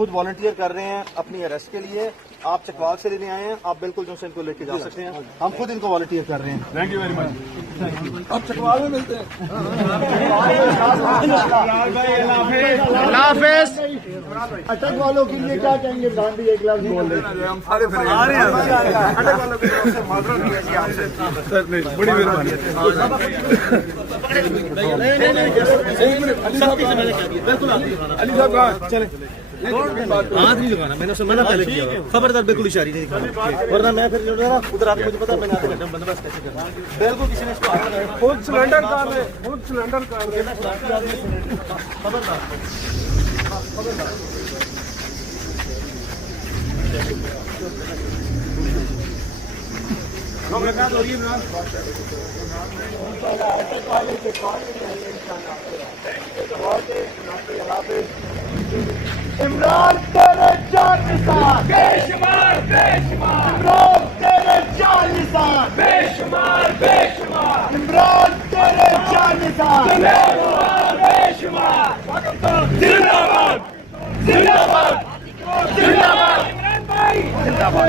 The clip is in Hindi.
खुद वॉलंटियर कर रहे हैं अपनी अरेस्ट के लिए। आप चकवाल से लेने आए हैं, आप बिल्कुल जो से इनको लेके जा सकते हैं। हम खुद इनको वॉलंटियर कर रहे हैं। Thank you very much. अब चकवाल में मिलते हैं। अल्लाह हाफिज। अटक वालों के लिए क्या कहेंगे? गांधी एक लाख बोल रहे हैं। हम सारे आ रहे हैं। अटक वालों की तरफ से माजरत किया जी आपसे। सर नहीं, बड़ी मेहरबानी। अली साहब कहाँ चले? हाथ नहीं लगाना, मैंने उससे मना पहले किया। खबरदार बिल्कुल इशारे नहीं दिखाना, वरना मैं फिर उधर आके मुझे पता मैंने आधे घंटे में बंदोबस्त कैसे करना। बिल्कुल किसी ने इसको हाथ लगाया। खुद सिलेंडर कार में, खुद सिलेंडर कार में। खबरदार मुलाकात हो रही है। इमरान तेरे चार निशान बेशुमार बेशुमार। इमरान तेरे चार निशान बेशुमार बेशुमार। इमरान तेरे चार निशान बेशुमार बेशुमार। जिंदाबाद जिंदाबाद जिंदाबाद। इमरान भाई जिंदाबाद।